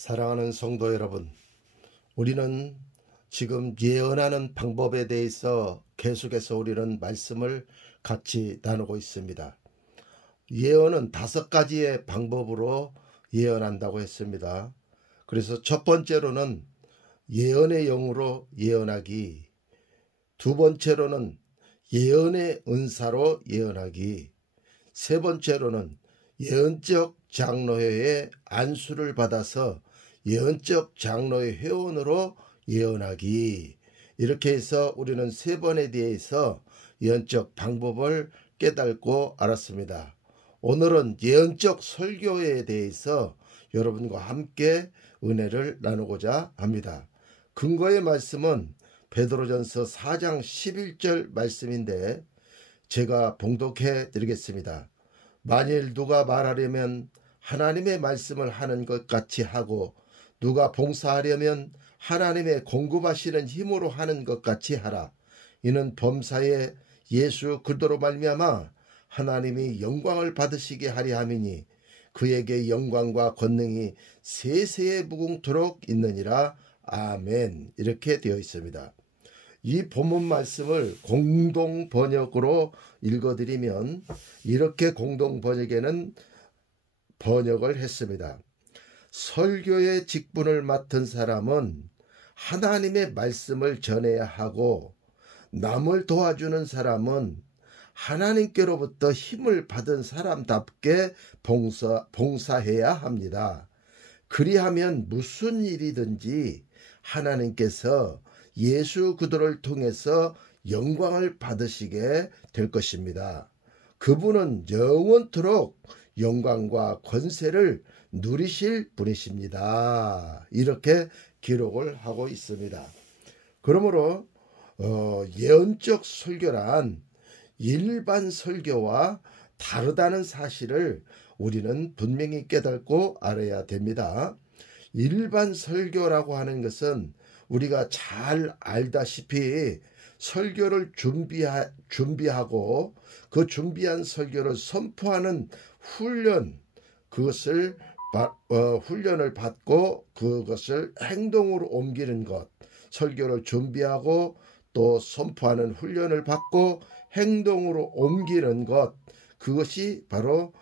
사랑하는 성도 여러분, 우리는 지금 예언하는 방법에 대해서 계속해서 우리는 말씀을 같이 나누고 있습니다. 예언은 5가지의 방법으로 예언한다고 했습니다. 그래서 첫 번째로는 예언의 영으로 예언하기, 두 번째로는 예언의 은사로 예언하기, 세 번째로는 예언적 장로회의 안수를 받아서 예언적 장로회 회원으로 예언하기, 이렇게 해서 우리는 3번에 대해서 예언적 방법을 깨닫고 알았습니다. 오늘은 예언적 설교에 대해서 여러분과 함께 은혜를 나누고자 합니다. 근거의 말씀은 베드로전서 4장 11절 말씀인데 제가 봉독해 드리겠습니다. 만일 누가 말하려면 하나님의 말씀을 하는 것 같이 하고 누가 봉사하려면 하나님의 공급하시는 힘으로 하는 것 같이 하라. 이는 범사에 예수 그리스도로 말미암아 하나님이 영광을 받으시게 하려 함이니 그에게 영광과 권능이 세세에 무궁토록 있느니라. 아멘. 이렇게 되어 있습니다. 이 본문 말씀을 공동 번역으로 읽어드리면 이렇게 공동 번역에는 번역을 했습니다. 설교의 직분을 맡은 사람은 하나님의 말씀을 전해야 하고 남을 도와주는 사람은 하나님께로부터 힘을 받은 사람답게 봉사해야 합니다. 그리하면 무슨 일이든지 하나님께서 예수 그리스도를 통해서 영광을 받으시게 될 것입니다. 그분은 영원토록 영광과 권세를 누리실 분이십니다. 이렇게 기록을 하고 있습니다. 그러므로 예언적 설교란 일반 설교와 다르다는 사실을 우리는 분명히 깨닫고 알아야 됩니다. 일반 설교라고 하는 것은 우리가 잘 알다시피 설교를 준비하고 그 준비한 설교를 선포하는 훈련, 그것을 훈련을 받고 그것을 행동으로 옮기는 것, 설교를 준비하고 또 선포하는 훈련을 받고 행동으로 옮기는 것, 그것이 바로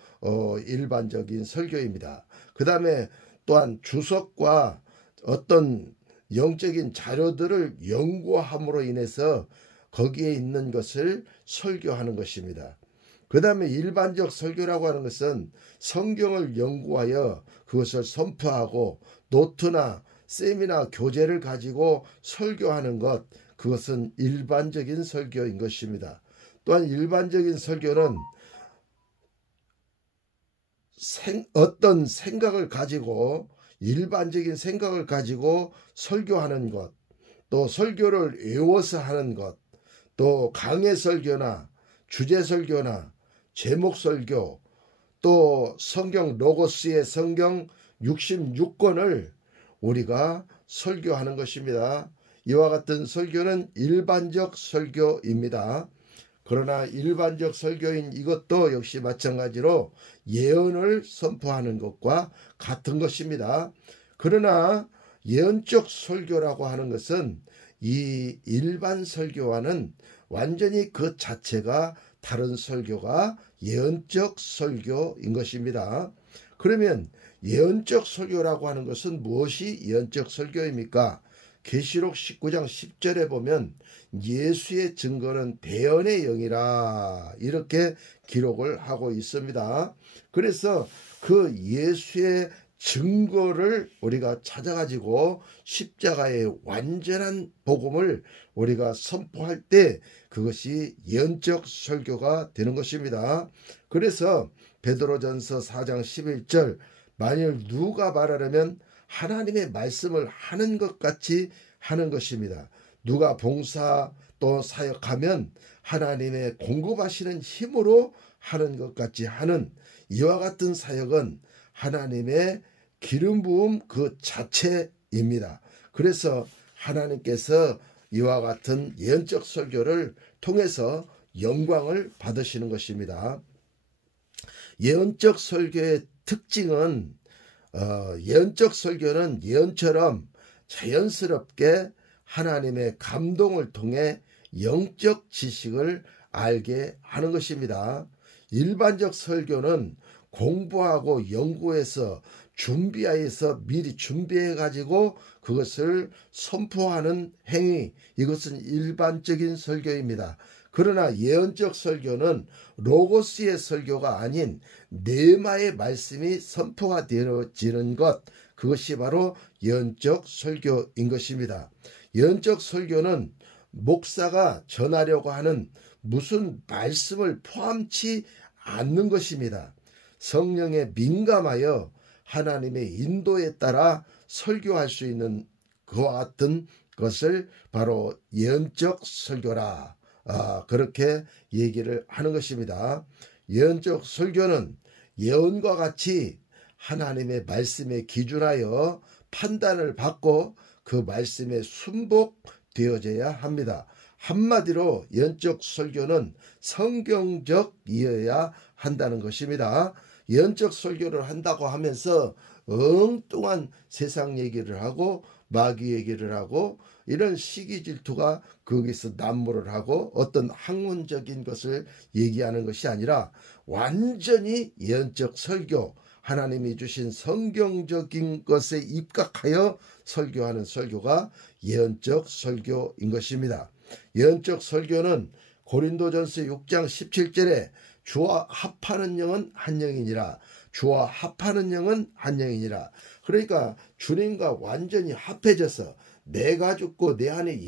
일반적인 설교입니다. 그 다음에 또한 주석과 어떤 영적인 자료들을 연구함으로 인해서 거기에 있는 것을 설교하는 것입니다. 그 다음에 일반적 설교라고 하는 것은 성경을 연구하여 그것을 선포하고 노트나 세미나 교재를 가지고 설교하는 것, 그것은 일반적인 설교인 것입니다. 또한 일반적인 설교는 어떤 생각을 가지고 일반적인 생각을 가지고 설교하는 것, 또 설교를 외워서 하는 것, 또 강해 설교나 주제 설교나 제목 설교, 또 성경 로고스의 성경 66권을 우리가 설교하는 것입니다. 이와 같은 설교는 일반적 설교입니다. 그러나 일반적 설교인 이것도 역시 마찬가지로 예언을 선포하는 것과 같은 것입니다. 그러나 예언적 설교라고 하는 것은 이 일반 설교와는 완전히 그 자체가 다른 설교가 예언적 설교인 것입니다. 그러면 예언적 설교라고 하는 것은 무엇이 예언적 설교입니까? 계시록 19장 10절에 보면 예수의 증거는 대언의 영이라 이렇게 기록을 하고 있습니다. 그래서 그 예수의 증거를 우리가 찾아가지고 십자가의 완전한 복음을 우리가 선포할 때 그것이 예언적 설교가 되는 것입니다. 그래서 베드로전서 4장 11절 만일 누가 말하려면 하나님의 말씀을 하는 것 같이 하는 것입니다. 누가 봉사 또 사역하면 하나님의 공급하시는 힘으로 하는 것 같이 하는 이와 같은 사역은 하나님의 기름 부음 그 자체입니다. 그래서 하나님께서 이와 같은 예언적 설교를 통해서 영광을 받으시는 것입니다. 예언적 설교의 특징은 예언적 설교는 예언처럼 자연스럽게 하나님의 감동을 통해 영적 지식을 알게 하는 것입니다. 일반적 설교는 공부하고 연구해서 준비해서 미리 준비해 가지고 그것을 선포하는 행위, 이것은 일반적인 설교입니다. 그러나 예언적 설교는 로고스의 설교가 아닌 네마의 말씀이 선포가 되어지는 것, 그것이 바로 예언적 설교인 것입니다. 예언적 설교는 목사가 전하려고 하는 무슨 말씀을 포함치 않는 것입니다. 성령에 민감하여 하나님의 인도에 따라 설교할 수 있는 그와 같은 것을 바로 예언적 설교라, 그렇게 얘기를 하는 것입니다. 예언적 설교는 예언과 같이 하나님의 말씀에 기준하여 판단을 받고 그 말씀에 순복되어져야 합니다. 한마디로 예언적 설교는 성경적이어야 한다는 것입니다. 예언적 설교를 한다고 하면서 엉뚱한 세상 얘기를 하고 마귀 얘기를 하고 이런 시기 질투가 거기서 난무를 하고 어떤 학문적인 것을 얘기하는 것이 아니라 완전히 예언적 설교, 하나님이 주신 성경적인 것에 입각하여 설교하는 설교가 예언적 설교인 것입니다. 예언적 설교는 고린도전서 6장 17절에 주와 합하는 영은 한 영이니라, 주와 합하는 영은 한 영이니라. 그러니까 주님과 완전히 합해져서 내가 죽고 내 안에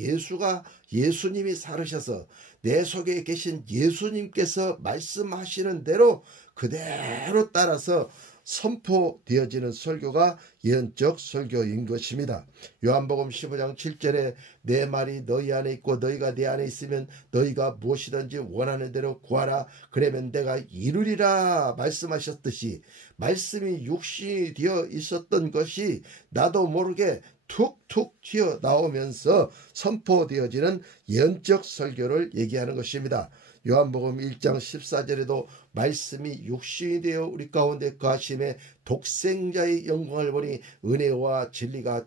예수님이 살으셔서 내 속에 계신 예수님께서 말씀하시는 대로 그대로 따라서 선포되어지는 설교가 예언적 설교인 것입니다. 요한복음 15장 7절에 내 말이 너희 안에 있고 너희가 내 안에 있으면 너희가 무엇이든지 원하는 대로 구하라 그러면 내가 이루리라 말씀하셨듯이 말씀이 육신이 되어 있었던 것이 나도 모르게 툭툭 튀어나오면서 선포되어지는 예언적 설교를 얘기하는 것입니다. 요한복음 1장 14절에도 말씀이 육신이 되어 우리 가운데 거하심에 독생자의 영광을 보니 은혜와 진리가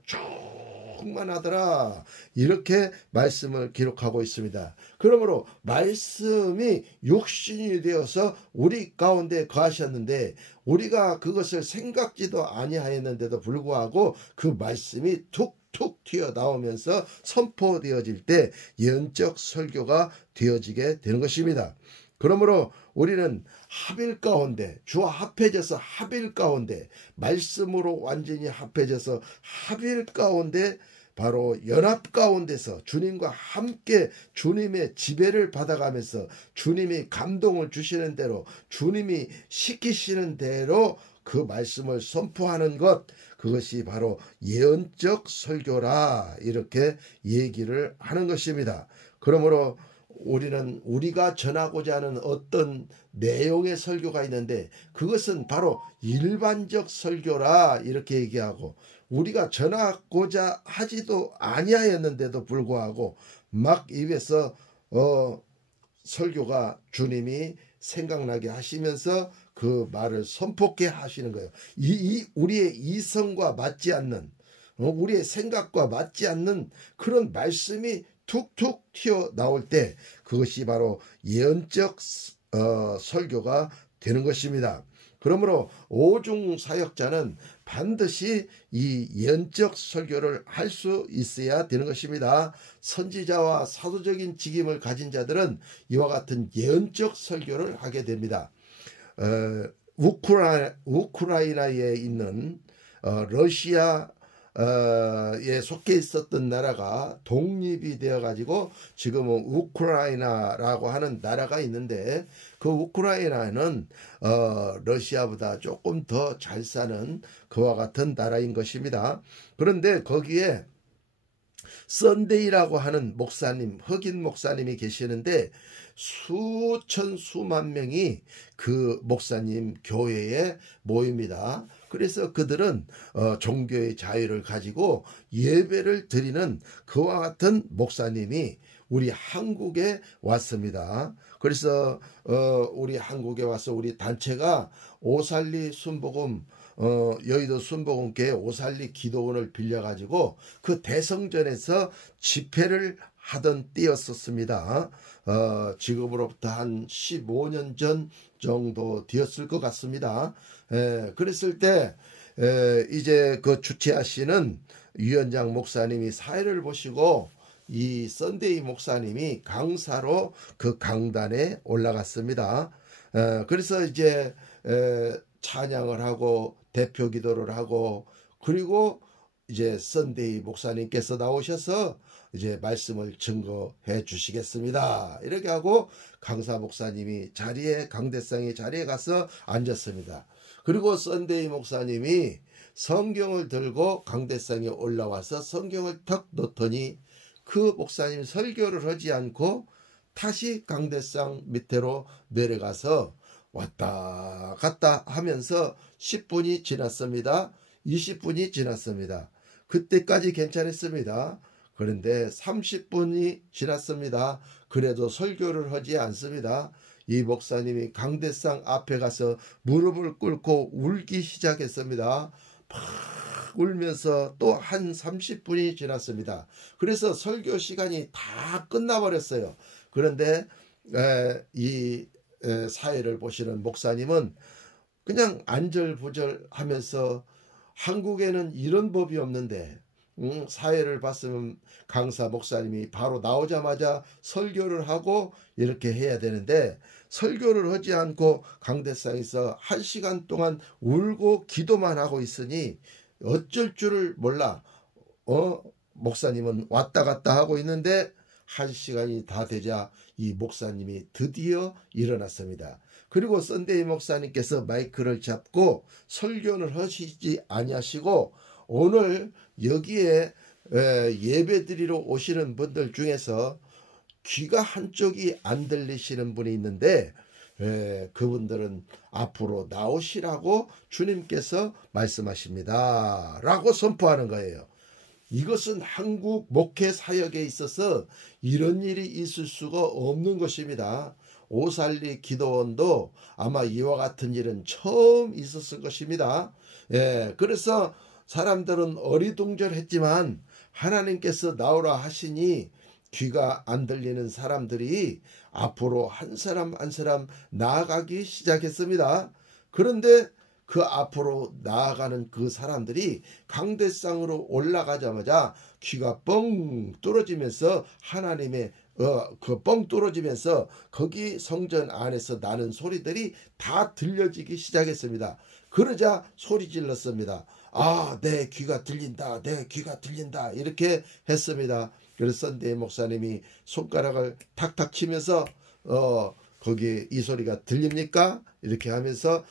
충만하더라, 이렇게 말씀을 기록하고 있습니다. 그러므로 말씀이 육신이 되어서 우리 가운데 거하셨는데 우리가 그것을 생각지도 아니하였는데도 불구하고 그 말씀이 툭 튀어나오면서 선포되어질 때 예언적 설교가 되어지게 되는 것입니다. 그러므로 우리는 합일 가운데, 주와 합해져서 합일 가운데, 말씀으로 완전히 합해져서 합일 가운데, 바로 연합 가운데서 주님과 함께 주님의 지배를 받아가면서 주님이 감동을 주시는 대로, 주님이 시키시는 대로 그 말씀을 선포하는 것, 그것이 바로 예언적 설교라, 이렇게 얘기를 하는 것입니다. 그러므로 우리는 우리가 전하고자 하는 어떤 내용의 설교가 있는데 그것은 바로 일반적 설교라, 이렇게 얘기하고, 우리가 전하고자 하지도 아니하였는데도 불구하고 막 입에서 설교가 주님이 생각나게 하시면서 그 말을 선포케 하시는 거예요. 우리의 이성과 맞지 않는, 우리의 생각과 맞지 않는 그런 말씀이 툭툭 튀어나올 때 그것이 바로 예언적 설교가 되는 것입니다. 그러므로 오중 사역자는 반드시 이 예언적 설교를 할 수 있어야 되는 것입니다. 선지자와 사도적인 직임을 가진 자들은 이와 같은 예언적 설교를 하게 됩니다. 우크라이나에 있는 러시아에 속해 있었던 나라가 독립이 되어 가지고 지금은 우크라이나라고 하는 나라가 있는데, 그 우크라이나는 러시아보다 조금 더 잘 사는 그와 같은 나라인 것입니다. 그런데 거기에 썬데이라고 하는 목사님, 흑인 목사님이 계시는데 수천 수만 명이 그 목사님 교회에 모입니다. 그래서 그들은 종교의 자유를 가지고 예배를 드리는 그와 같은 목사님이 우리 한국에 왔습니다. 그래서 우리 한국에 와서 우리 단체가 오살리 순복음 여의도 순복음교회 오살리 기도원을 빌려가지고 그 대성전에서 집회를 하던 때였었습니다. 지금으로부터 한 15년 전 정도 되었을 것 같습니다. 그랬을 때 이제 그 주최하시는 위원장 목사님이 사회를 보시고 이 썬데이 목사님이 강사로 그 강단에 올라갔습니다. 그래서 이제 찬양을 하고 대표 기도를 하고 그리고 이제 썬데이 목사님께서 나오셔서 이제 말씀을 증거해 주시겠습니다. 이렇게 하고 강사 목사님이 강대상의 자리에 가서 앉았습니다. 그리고 썬데이 목사님이 성경을 들고 강대상에 올라와서 성경을 턱 놓더니 그 목사님 설교를 하지 않고 다시 강대상 밑으로 내려가서 왔다 갔다 하면서 10분이 지났습니다. 20분이 지났습니다. 그때까지 괜찮았습니다. 그런데 30분이 지났습니다. 그래도 설교를 하지 않습니다. 이 목사님이 강대상 앞에 가서 무릎을 꿇고 울기 시작했습니다. 막 울면서 또 한 30분이 지났습니다. 그래서 설교 시간이 다 끝나버렸어요. 그런데 이 사회를 보시는 목사님은 그냥 안절부절하면서 한국에는 이런 법이 없는데 사회를 봤으면 강사 목사님이 바로 나오자마자 설교를 하고 이렇게 해야 되는데 설교를 하지 않고 강대상에서 1시간 동안 울고 기도만 하고 있으니 어쩔 줄을 몰라. 목사님은 왔다 갔다 하고 있는데 1시간이 다 되자 이 목사님이 드디어 일어났습니다. 그리고 썬데이 목사님께서 마이크를 잡고 설교를 하시지 아니하시고 오늘 여기에 예배드리러 오시는 분들 중에서 귀가 한쪽이 안 들리시는 분이 있는데 그분들은 앞으로 나오시라고 주님께서 말씀하십니다. 라고 선포하는 거예요. 이것은 한국 목회 사역에 있어서 이런 일이 있을 수가 없는 것입니다. 오살리 기도원도 아마 이와 같은 일은 처음 있었을 것입니다. 그래서 사람들은 어리둥절했지만 하나님께서 나오라 하시니 귀가 안 들리는 사람들이 앞으로 한 사람 한 사람 나아가기 시작했습니다. 그런데 그 앞으로 나아가는 그 사람들이 강대상으로 올라가자마자 귀가 뻥 뚫어지면서 하나님의 그 뻥 뚫어지면서 거기 성전 안에서 나는 소리들이 다 들려지기 시작했습니다. 그러자 소리 질렀습니다. 아, 내 귀가 들린다. 내 귀가 들린다. 이렇게 했습니다. 그래서 썬데이 목사님이 손가락을 탁탁 치면서 거기 이 소리가 들립니까? 이렇게 하면서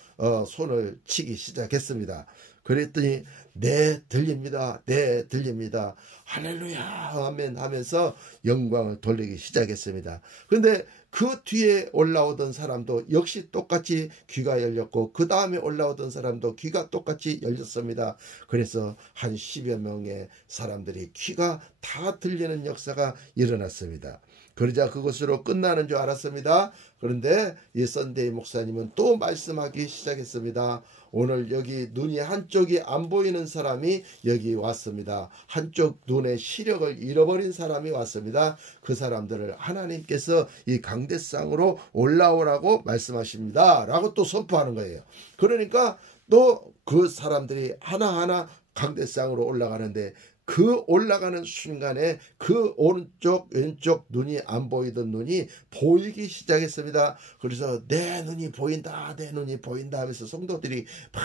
손을 치기 시작했습니다. 그랬더니 네 들립니다. 네 들립니다. 할렐루야 아멘 하면서 영광을 돌리기 시작했습니다. 그런데 그 뒤에 올라오던 사람도 역시 똑같이 귀가 열렸고 그 다음에 올라오던 사람도 귀가 똑같이 열렸습니다. 그래서 한 10여 명의 사람들이 귀가 다 들리는 역사가 일어났습니다. 그러자 그것으로 끝나는 줄 알았습니다. 그런데 이 썬데이 목사님은 또 말씀하기 시작했습니다. 오늘 여기 눈이 한쪽이 안 보이는 사람이 여기 왔습니다. 한쪽 눈의 시력을 잃어버린 사람이 왔습니다. 그 사람들을 하나님께서 이 강대상으로 올라오라고 말씀하십니다. 라고 또 선포하는 거예요. 그러니까 또 그 사람들이 하나하나 강대상으로 올라가는데 그 올라가는 순간에 그 오른쪽 왼쪽 눈이 안 보이던 눈이 보이기 시작했습니다. 그래서 내 눈이 보인다 내 눈이 보인다 하면서 성도들이 막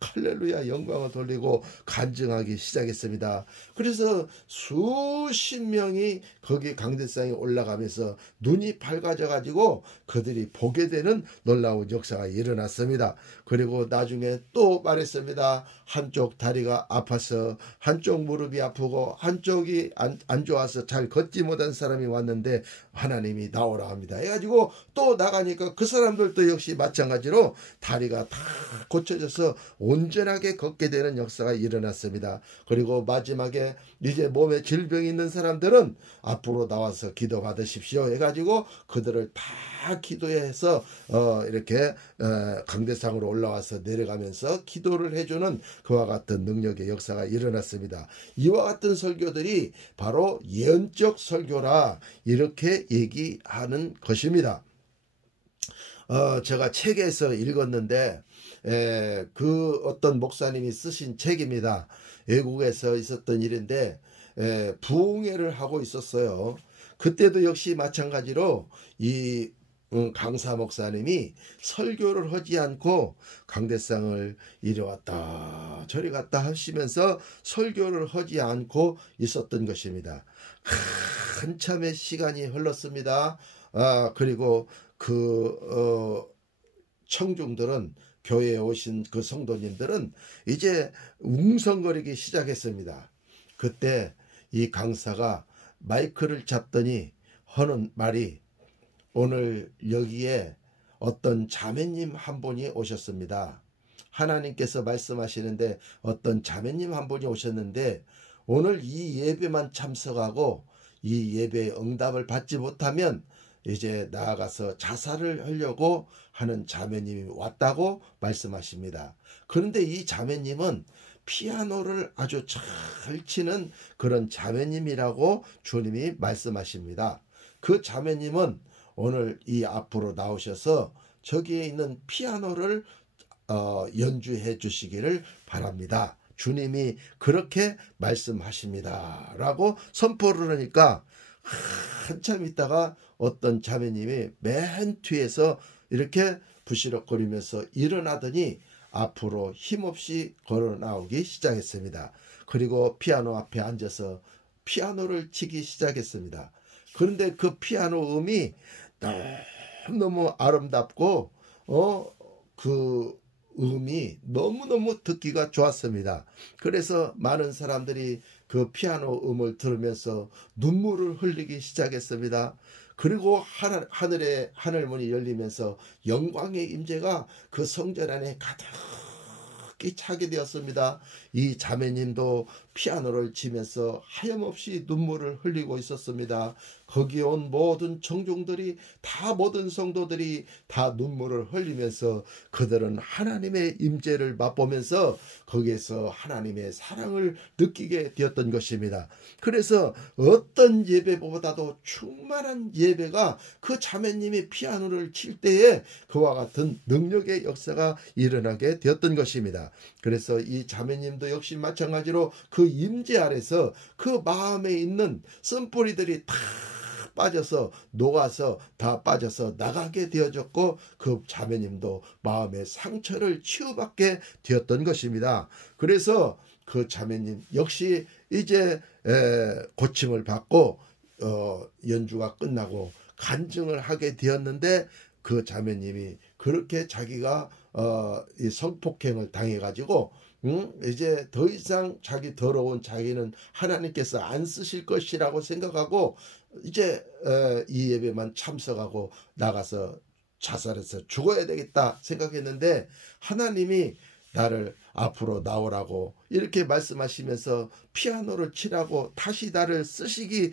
할렐루야 영광을 돌리고 간증하기 시작했습니다. 그래서 수십 명이 거기 강대상에 올라가면서 눈이 밝아져 가지고 그들이 보게 되는 놀라운 역사가 일어났습니다. 그리고 나중에 또 말했습니다. 한쪽 다리가 아파서 한쪽 무릎이 아프고 한쪽이 안 좋아서 잘 걷지 못한 사람이 왔는데 하나님이 나오라 합니다. 해가지고 또 나가니까 그 사람들도 역시 마찬가지로 다리가 다 고쳐져서 온전하게 걷게 되는 역사가 일어났습니다. 그리고 마지막에 이제 몸에 질병이 있는 사람들은 앞으로 나와서 기도 받으십시오 해가지고 그들을 다 기도해서 이렇게 강대상으로 올라와서 내려가면서 기도를 해주는 그와 같은 능력의 역사가 일어났습니다. 이와 같은 설교들이 바로 예언적 설교라 이렇게 얘기하는 것입니다. 제가 책에서 읽었는데 그 어떤 목사님이 쓰신 책입니다. 외국에서 있었던 일인데 부흥회를 하고 있었어요. 그때도 역시 마찬가지로 이 강사 목사님이 설교를 하지 않고 강대상을 이리 왔다 저리 갔다 하시면서 설교를 하지 않고 있었던 것입니다. 한참의 시간이 흘렀습니다. 그리고 청중들은, 교회에 오신 그 성도님들은 이제 웅성거리기 시작했습니다. 그때 이 강사가 마이크를 잡더니 하는 말이, 오늘 여기에 어떤 자매님 한 분이 오셨습니다. 하나님께서 말씀하시는데 어떤 자매님 한 분이 오셨는데 오늘 이 예배만 참석하고 이 예배의 응답을 받지 못하면 이제 나아가서 자살을 하려고 하는 자매님이 왔다고 말씀하십니다. 그런데 이 자매님은 피아노를 아주 잘 치는 그런 자매님이라고 주님이 말씀하십니다. 그 자매님은 오늘 이 앞으로 나오셔서 저기에 있는 피아노를 연주해 주시기를 바랍니다. 주님이 그렇게 말씀하십니다. 라고 선포를 하니까 한참 있다가 어떤 자매님이 맨 뒤에서 이렇게 부시럭거리면서 일어나더니 앞으로 힘없이 걸어 나오기 시작했습니다. 그리고 피아노 앞에 앉아서 피아노를 치기 시작했습니다. 그런데 그 피아노 음이 너무 아름답고 그 음이 너무너무 듣기가 좋았습니다. 그래서 많은 사람들이 그 피아노 음을 들으면서 눈물을 흘리기 시작했습니다. 그리고 하늘문이 열리면서 영광의 임재가 그 성전 안에 가득히 차게 되었습니다. 이 자매님도 피아노를 치면서 하염없이 눈물을 흘리고 있었습니다. 거기에 온 모든 청중들이 다, 모든 성도들이 다 눈물을 흘리면서 그들은 하나님의 임재를 맛보면서 거기에서 하나님의 사랑을 느끼게 되었던 것입니다. 그래서 어떤 예배보다도 충만한 예배가 그 자매님이 피아노를 칠 때에 그와 같은 능력의 역사가 일어나게 되었던 것입니다. 그래서 이 자매님도 역시 마찬가지로 그 임재 아래서 그 마음에 있는 쓴뿌리들이 다 빠져서 녹아서 다 빠져서 나가게 되어졌고 그 자매님도 마음의 상처를 치유받게 되었던 것입니다. 그래서 그 자매님 역시 이제 고침을 받고 연주가 끝나고 간증을 하게 되었는데 그 자매님이 그렇게 자기가 이 성폭행을 당해가지고 이제 더 이상 자기 더러운 자기는 하나님께서 안 쓰실 것이라고 생각하고 이제 이 예배만 참석하고 나가서 자살해서 죽어야 되겠다 생각했는데 하나님이 나를 앞으로 나오라고 이렇게 말씀하시면서 피아노를 치라고 다시 나를 쓰시기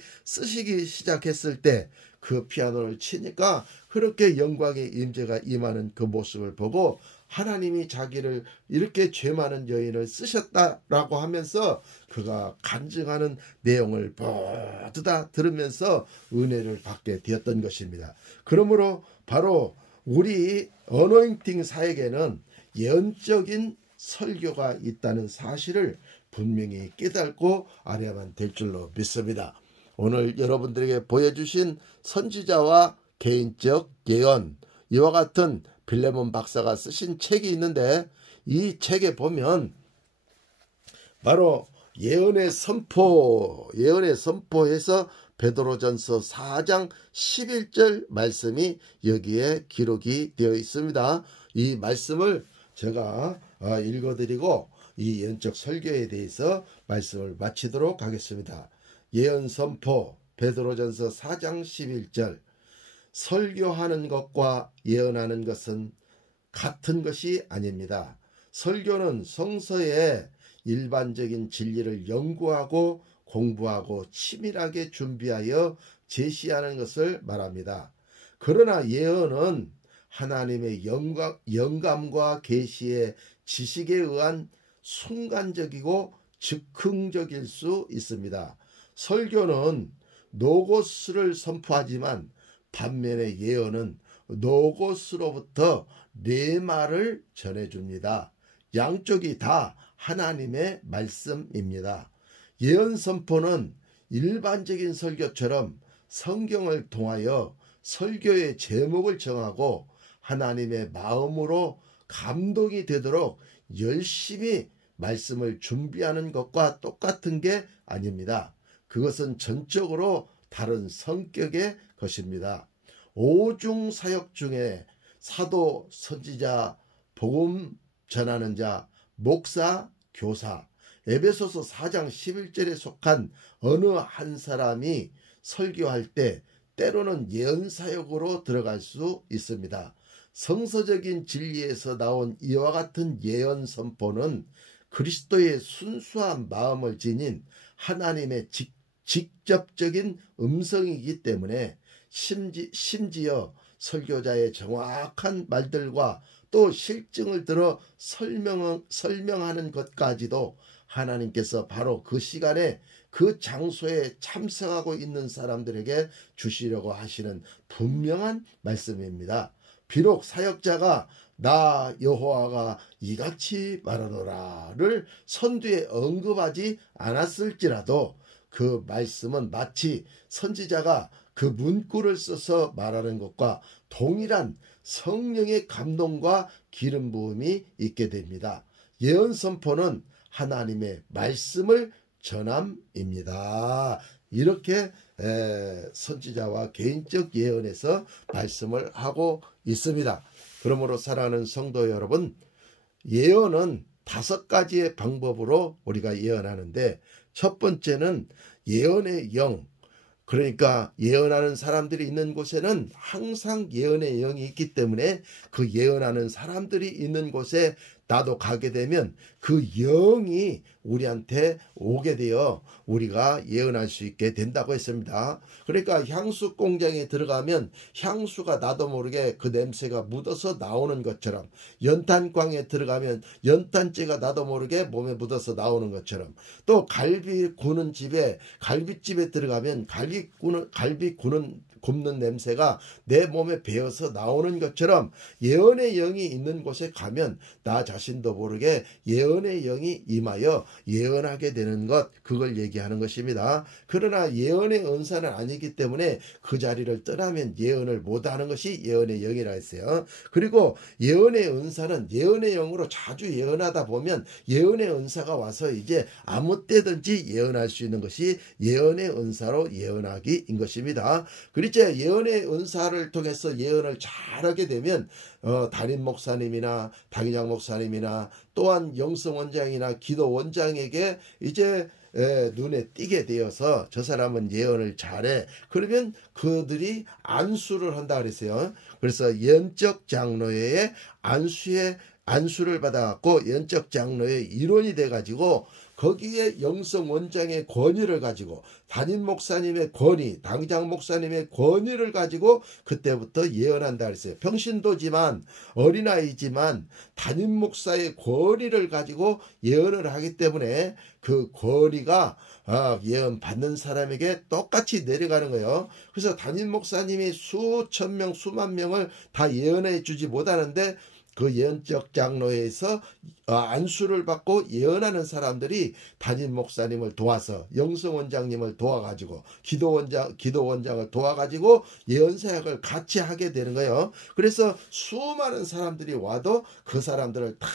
시작했을 때 그 피아노를 치니까 그렇게 영광의 임재가 임하는 그 모습을 보고 하나님이 자기를 이렇게 죄 많은 여인을 쓰셨다라고 하면서 그가 간증하는 내용을 모두 다 들으면서 은혜를 받게 되었던 것입니다. 그러므로 바로 우리 어노인팅 사에게는 예언적인 설교가 있다는 사실을 분명히 깨닫고 알아야만 될 줄로 믿습니다. 오늘 여러분들에게 보여주신 선지자와 개인적 예언, 이와 같은 빌레몬 박사가 쓰신 책이 있는데 이 책에 보면 바로 예언의 선포에서 베드로전서 4장 11절 말씀이 여기에 기록이 되어 있습니다. 이 말씀을 제가 읽어드리고 이 예언적 설교에 대해서 말씀을 마치도록 하겠습니다. 예언 선포 베드로전서 4장 11절 설교하는 것과 예언하는 것은 같은 것이 아닙니다. 설교는 성서의 일반적인 진리를 연구하고 공부하고 치밀하게 준비하여 제시하는 것을 말합니다. 그러나 예언은 하나님의 영감과 계시의 지식에 의한 순간적이고 즉흥적일 수 있습니다. 설교는 노고스를 선포하지만 반면에 예언은 노고스로부터 뇌마를 전해줍니다. 양쪽이 다 하나님의 말씀입니다. 예언 선포는 일반적인 설교처럼 성경을 통하여 설교의 제목을 정하고 하나님의 마음으로 감동이 되도록 열심히 말씀을 준비하는 것과 똑같은 게 아닙니다. 그것은 전적으로 다른 성격의 것입니다. 오중 사역 중에 사도, 선지자, 복음 전하는 자, 목사, 교사, 에베소서 4장 11절에 속한 어느 한 사람이 설교할 때 때로는 예언 사역으로 들어갈 수 있습니다. 성서적인 진리에서 나온 이와 같은 예언 선포는 그리스도의 순수한 마음을 지닌 하나님의 직접적인 음성이기 때문에 심지어 설교자의 정확한 말들과 또 실증을 들어 설명하는 것까지도 하나님께서 바로 그 시간에 그 장소에 참석하고 있는 사람들에게 주시려고 하시는 분명한 말씀입니다. 비록 사역자가 나 여호와가 이같이 말하노라를 선두에 언급하지 않았을지라도 그 말씀은 마치 선지자가 그 문구를 써서 말하는 것과 동일한 성령의 감동과 기름 부음이 있게 됩니다. 예언 선포는 하나님의 말씀을 전함입니다. 이렇게 선지자와 개인적 예언에서 말씀을 하고 있습니다. 그러므로 사랑하는 성도 여러분, 예언은 5가지의 방법으로 우리가 예언하는데, 첫 번째는 예언의 영, 그러니까 예언하는 사람들이 있는 곳에는 항상 예언의 영이 있기 때문에 그 예언하는 사람들이 있는 곳에 나도 가게 되면 그 영이 우리한테 오게 되어 우리가 예언할 수 있게 된다고 했습니다. 그러니까 향수 공장에 들어가면 향수가 나도 모르게 그 냄새가 묻어서 나오는 것처럼, 연탄광에 들어가면 연탄재가 나도 모르게 몸에 묻어서 나오는 것처럼, 또 갈비 구는 집에, 갈비집에 들어가면 갈비 굽는 냄새가 내 몸에 배어서 나오는 것처럼 예언의 영이 있는 곳에 가면 나 자신도 모르게 예언의 영이 임하여 예언하게 되는 것, 그걸 얘기하는 것입니다. 그러나 예언의 은사는 아니기 때문에 그 자리를 떠나면 예언을 못하는 것이 예언의 영이라 했어요. 그리고 예언의 은사는 예언의 영으로 자주 예언하다 보면 예언의 은사가 와서 이제 아무 때든지 예언할 수 있는 것이 예언의 은사로 예언하기인 것입니다. 그리고 이제 예언의 은사를 통해서 예언을 잘하게 되면 담임 목사님이나 당회장 목사님이나 또한 영성 원장이나 기도 원장에게 이제 눈에 띄게 되어서 저 사람은 예언을 잘해. 그러면 그들이 안수를 한다 그랬어요. 그래서 연적 장로회의 안수를 받아갖고 연적 장로의 일원이 돼가지고 거기에 영성 원장의 권위를 가지고 담임 목사님의 권위, 당장 목사님의 권위를 가지고 그때부터 예언한다 그랬어요. 평신도지만 어린아이지만 담임 목사의 권위를 가지고 예언을 하기 때문에 그 권위가 예언 받는 사람에게 똑같이 내려가는 거예요. 그래서 담임 목사님이 수천 명, 수만 명을 다 예언해 주지 못하는데 그 예언적 장로회에서 안수를 받고 예언하는 사람들이 담임 목사님을 도와서 영성 원장님을 도와가지고 기도 원장을 도와가지고 예언 사역을 같이 하게 되는 거예요. 그래서 수많은 사람들이 와도 그 사람들을 다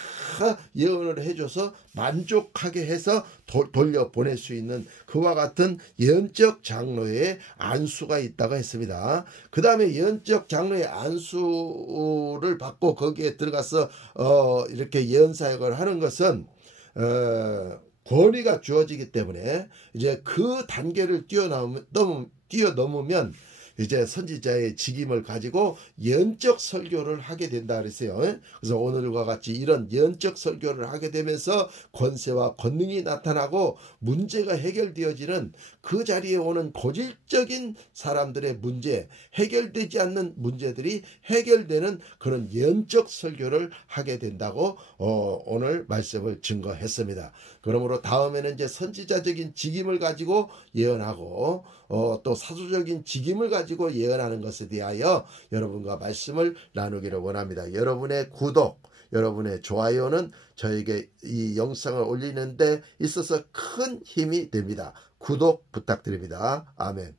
예언을 해줘서 만족하게 해서 돌려보낼 수 있는 그와 같은 예언적 장로의 안수가 있다고 했습니다. 그 다음에 예언적 장로의 안수를 받고 거기에 들어가서 이렇게 예언 사역을 하는 것은 권위가 주어지기 때문에 이제 그 단계를 뛰어넘으면 이제 선지자의 직임을 가지고 연적 설교를 하게 된다 그랬어요. 그래서 오늘과 같이 이런 연적 설교를 하게 되면서 권세와 권능이 나타나고 문제가 해결되어지는 그 자리에 오는 고질적인 사람들의 문제, 해결되지 않는 문제들이 해결되는 그런 연적 설교를 하게 된다고 오늘 말씀을 증거했습니다. 그러므로 다음에는 이제 선지자적인 직임을 가지고 예언하고 또 사도적인 직임을 가지고 예언하는 것에 대하여 여러분과 말씀을 나누기를 원합니다. 여러분의 구독, 여러분의 좋아요는 저에게 이 영상을 올리는 데 있어서 큰 힘이 됩니다. 구독 부탁드립니다. 아멘.